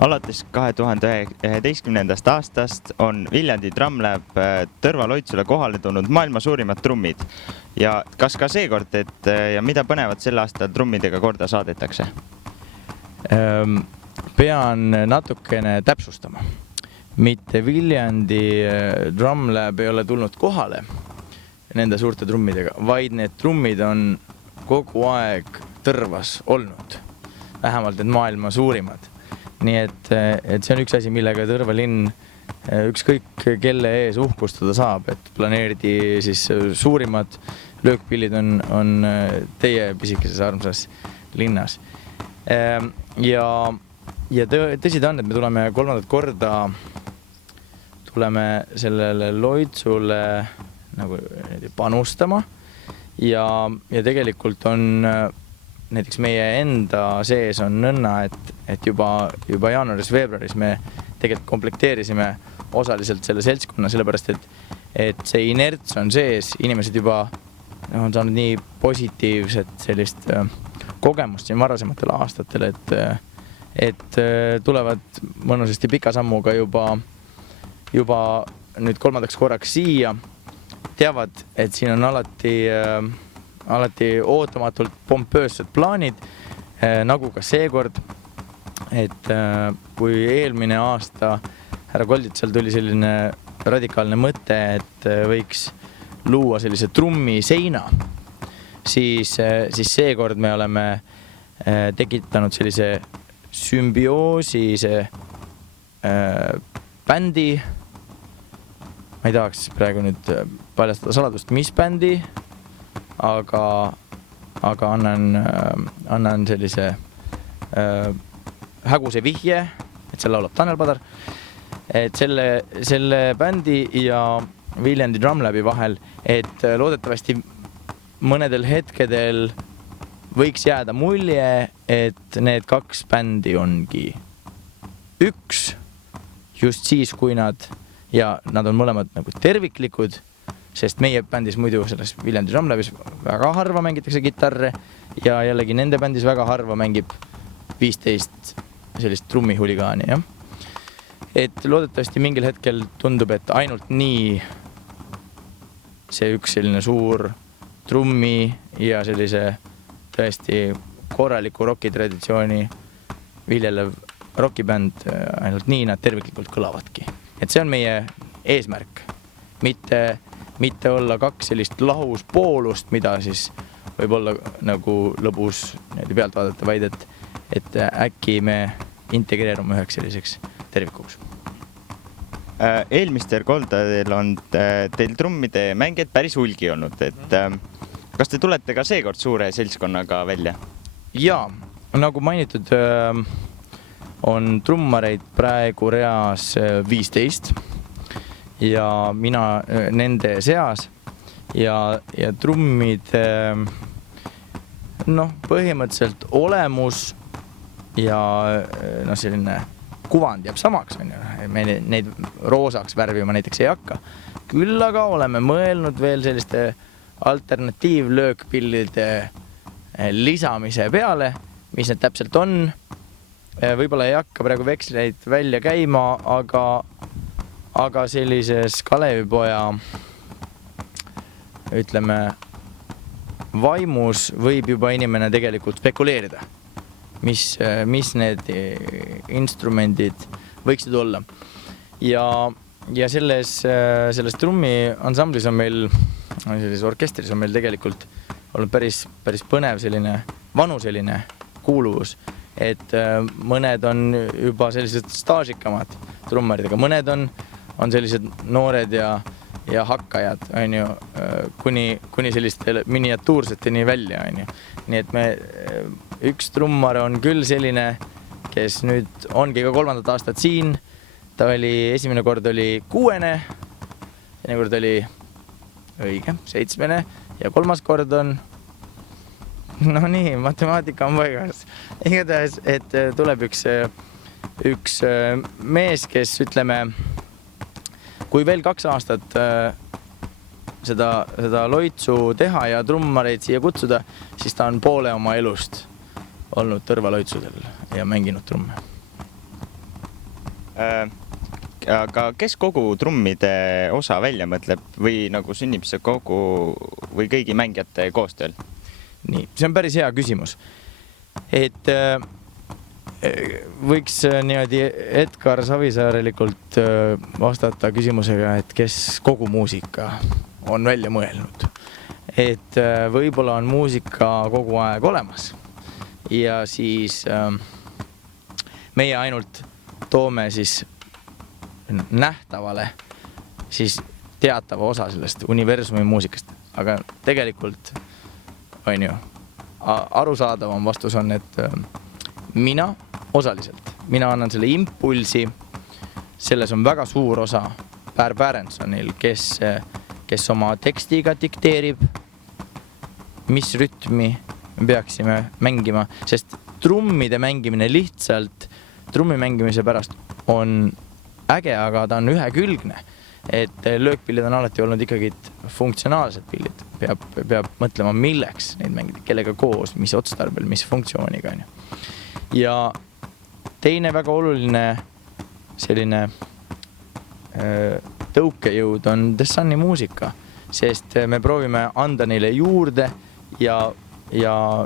Alates 2011. aastast on Viljandi Tramlab Tõrva Loitsule kohale tulnud maailma suurimad trummid. Ja kas ka seekord, ja mida põnevat sel aastal trummidega korda saadetakse? Pean natukene täpsustama. Mitte Viljandi Tramlab ei ole tulnud kohale nende suurte trummidega, vaid need trummid on kogu aeg Tõrvas olnud. Vähemalt need maailma suurimad. Nii et see on üks asi, millega Tõrva linn ükskõik kelle ees uhkustada saab, et planeeridi siis suurimad löökpillid on teie pisikeses armsas linnas. Ja tõsi ta on, et me tuleme kolmandat korda sellele Loitsule nagu panustama ja tegelikult on näiteks meie enda sees on nõnna, et juba jaanuaris-veebruaris me tegelikult komplekteerisime osaliselt selle seltskonna, sellepärast et see inerts on sees, inimesed juba on saanud nii positiivset sellist kogemust siin varasematel aastatel, et tulevad mõnusasti pika sammuga juba nüüd kolmandaks korraks siia, teavad, et siin on alati ootamatult pompöössed plaanid, nagu ka seekord, et kui eelmine aasta härra Kolditsal tuli selline radikaalne mõte, et võiks luua sellise trummi seina, siis seekord me oleme tekitanud sellise sümbioosi bändi. Ma ei tahaks praegu nüüd paljastada saladust, mis bändi, aga annan sellise häguse vihje, et seal laulab Tanel Padar, et selle bändi ja Viljandi Tramlabi vahel, et loodetavasti mõnedel hetkedel võiks jääda mulje, et need kaks bändi ongi üks just siis, kui nad on mõlemad nagu terviklikud, sest meie bändis muidu selles Viljandi Tramlabis väga harva mängitakse kitarre ja jällegi nende bändis väga harva mängib 15 sellist trummihuligaani. Ja? Et loodetavasti mingil hetkel tundub, et ainult nii see üks selline suur trummi ja sellise tõesti korraliku rockitraditsiooni viljelev rockibänd, ainult nii nad terviklikult kõlavadki. Et see on meie eesmärk, mitte olla kaks sellist lahus poolust, mida siis võib olla nagu lõbus pealt vaadata, vaid et äkki me integreerume üheks selliseks tervikuks. Eelmistel koldadel on teil trummide mängijad päris hulgi olnud, et kas te tulete ka seekord suure seltskonnaga välja? Jaa, nagu mainitud, on trummareid praegu reas 15 ja mina nende seas ja trummide põhimõtteliselt olemus ja selline kuvand jääb samaks, me neid roosaks värvima näiteks ei hakka. Küll aga oleme mõelnud veel selliste alternatiivlöökpillide lisamise peale, mis need täpselt on. Võib-olla ei hakka praegu veksleid välja käima, aga sellises Kalevipoja, ütleme, vaimus võib juba inimene tegelikult spekuleerida, mis need instrumendid võiksid olla. Ja selles trummi ansamblis on meil, sellises orkestris on meil tegelikult olnud päris põnev selline vanuseline kuuluvus, et mõned on juba sellised staažikamad trummaridega, mõned on sellised noored ja hakkajad, kuni selliste miniatuurseteni välja. Nii et üks trummar on küll selline, kes nüüd ongi ka kolmandat aastat siin, esimene kord oli 6, teine kord oli 7 ja kolmas kord on matemaatika on paigas. Igatahes, et tuleb üks mees, kes ütleme, kui veel 2 aastat seda Loitsu teha ja trummareid siia kutsuda, siis ta on poole oma elust olnud Tõrva Loitsudel ja mänginud trumme. Aga kes kogu trummide osa välja mõtleb või nagu sünnib see kogu või kõigi mängijate koostööl? Nii, see on päris hea küsimus. Et võiks niimoodi Edgar Savisaarelikult vastata küsimusega, et kes kogu muusika on välja mõelnud. Et võib-olla on muusika kogu aeg olemas ja siis meie ainult toome siis nähtavale siis teatava osa sellest universumi muusikast, aga tegelikult on ju arusaadavam vastus on, et mina annan selle impulsi, selles on väga suur osa Per Bärensonil, kes oma tekstiga dikteerib, mis rütmi me peaksime mängima, sest trummide mängimine lihtsalt trummi mängimise pärast on äge, aga ta on ühekülgne. Et löökpillid on alati olnud ikkagi funktsionaalsed pillid. Peab mõtlema, milleks neid mängida, kellega koos, mis otstarbel, mis funktsiooniga. Ja teine väga oluline selline tõukejõud on The Sunni muusika, sest me proovime anda neile juurde ja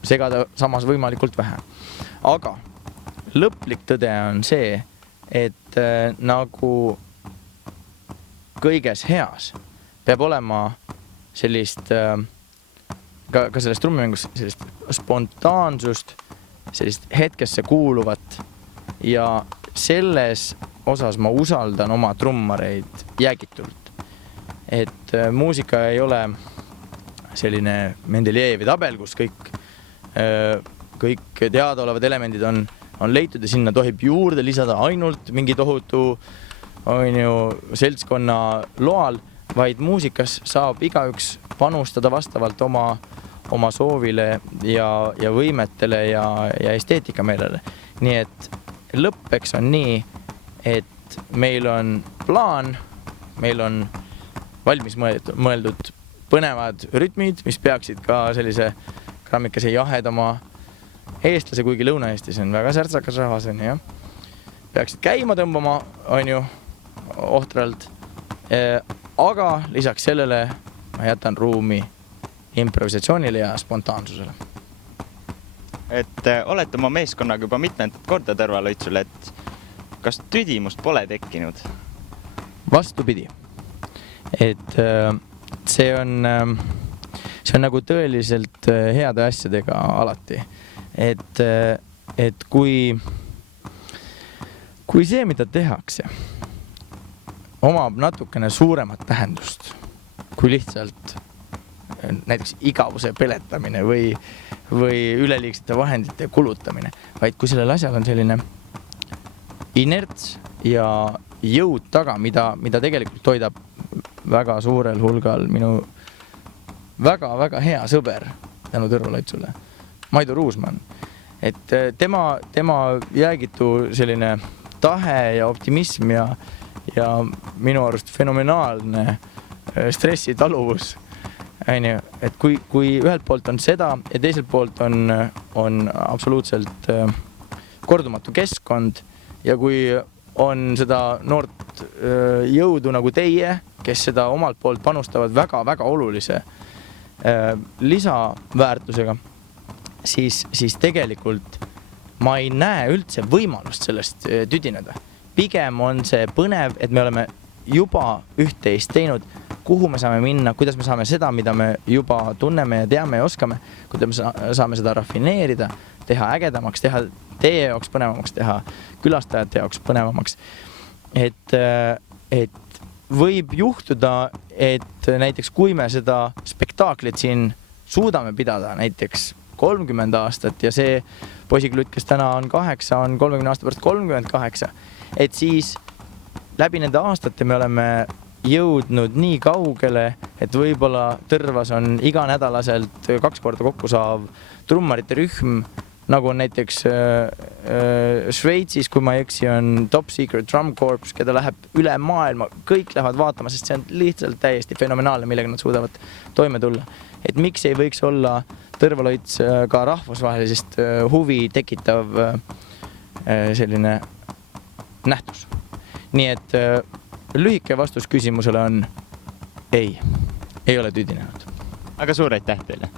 segada samas võimalikult vähe. Aga lõplik tõde on see, et nagu kõiges heas peab olema sellist, ka selles trummimängus sellist spontaansust, sellist hetkesse kuuluvat ja selles osas ma usaldan oma trummareid jäägitult. Et muusika ei ole selline Mendeljeevi tabel, kus kõik teadaolevad elemendid on leitud ja sinna tohib juurde lisada ainult mingi tohutu seltskonna loal, vaid muusikas saab igaüks panustada vastavalt oma soovile ja võimetele ja esteetikameelele. Nii et lõppeks on nii, et meil on plaan, meil on valmis mõeldud põnevad rütmid, mis peaksid ka sellise grammikese jahedama eestlase, kuigi Lõuna-Eestis on väga särtsakas rahvas, on ju. Peaksid käima tõmbama, on ju, ohtralt. Aga lisaks sellele ma jätan ruumi improvisatsioonile ja spontaansusele. Et olete oma meeskonnaga juba mitmendat korda Tõrvaloitsule, et kas tüdimust pole tekkinud? Vastupidi. Et see on nagu tõeliselt heade asjadega alati. Et kui see, mida tehakse, omab natukene suuremat tähendust kui lihtsalt näiteks igavuse peletamine või üleliigsete vahendite kulutamine, vaid kui sellel asjal on selline inerts ja jõud taga, mida tegelikult toidab väga suurel hulgal minu väga-väga hea sõber tänu Tõrvaloitsule, Maido Ruusmann. Et tema jäägitu selline tahe ja optimism ja minu arust fenomenaalne stressitaluvus, et kui ühelt poolt on seda ja teiselt poolt on absoluutselt kordumatu keskkond ja kui on seda noort jõudu nagu teie, kes seda omalt poolt panustavad väga-väga olulise lisaväärtusega, siis tegelikult ma ei näe üldse võimalust sellest tüdineda. Pigem on see põnev, et me oleme juba üht-teist teinud, kuhu me saame minna, kuidas me saame seda, mida me juba tunneme ja teame ja oskame, kuidas me saame seda raffineerida, teha ägedamaks, teha teie jaoks põnevamaks, teha külastajate jaoks põnevamaks. Et võib juhtuda, et näiteks kui me seda spektaaklit siin suudame pidada näiteks 30 aastat ja see poisiklutt, kes täna on 8, on 30 aasta pärast 38, et siis läbi nende aastate me oleme jõudnud nii kaugele, et võib-olla Tõrvas on iganädalaselt 2 korda kokku saav trummarite rühm, nagu on näiteks Šveitsis, kui ma ei eksi, on Top Secret Drum Corps, keda läheb üle maailma, kõik lähevad vaatama, sest see on lihtsalt täiesti fenomenaalne, millega nad suudavad toime tulla. Et miks ei võiks olla Tõrvaloits ka rahvusvahelisest huvi tekitav selline nähtus. nii et lühike vastus küsimusele on ei ole tüdinenud. aga suur aitäh teile!